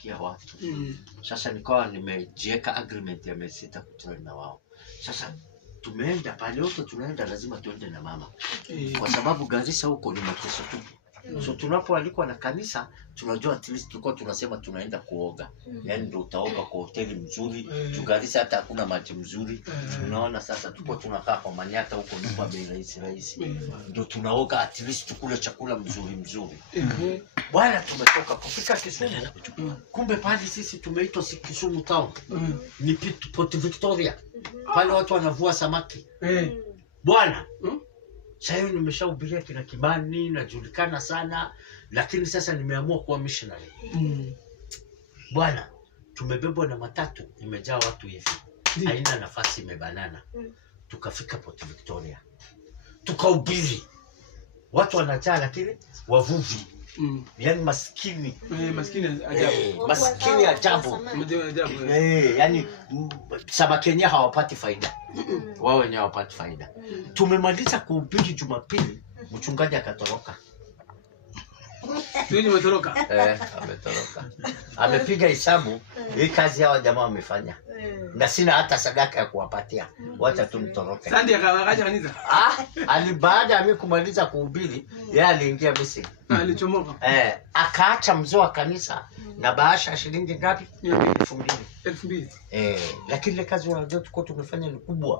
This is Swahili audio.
kufikia watu. Sasa nikawa nimejiweka agreement ya miezi 6 kutrain na wao. Sasa tumeenda pale wote, tunaenda lazima tuende na mama. Kwa sababu Garissa huko ni mateso tu. So tunapoalikwa na kanisa, tunajua at least tulikuwa tunasema tunaenda kuoga. Yaani ndio utaoga kwa hoteli mzuri. Garissa hata hakuna maji mzuri. Unaona, sasa tulikuwa tunakaa kwa Manyata huko, nyumba bei rahisi. Ndio tunaoga at least tukule chakula mzuri. Bwana, tumetoka kufika Kisumu. Kumbe pale sisi tumeitwa si Kisumu town. Ni Port Victoria. Pale watu wanavua samaki. Bwana, sasa nimeshahubiria kina Kimani, najulikana sana, lakini sasa nimeamua kuwa missionary. Bwana, tumebebwa na matatu imejaa watu hivi. Haina nafasi, imebanana. Tukafika Port Victoria. Tukahubiri. Watu wanajaa lakini wavuvi. Yaani maskini. Maskini ajabu. Maskini ajabu. Yaani samaki wenyewe hawapati faida. Wao wenyewe hawapati faida. Tumemaliza kuhubiri Jumapili, mchungaji akatoroka. Nini umetoroka? Ametoroka. Amepiga hesabu hii kazi hawa jamaa wamefanya. Na sina hata sadaka ya kuwapatia. Wacha tu nitoroke. Sandi akaja kanisa. Baada ya mimi kumaliza kuhubiri, yeye aliingia Misri. Alichomoka. Akaacha mzee wa kanisa na bahasha shilingi ngapi? 2,000. 2,000. Lakini ile kazi wanajua tuko tumefanya ni kubwa.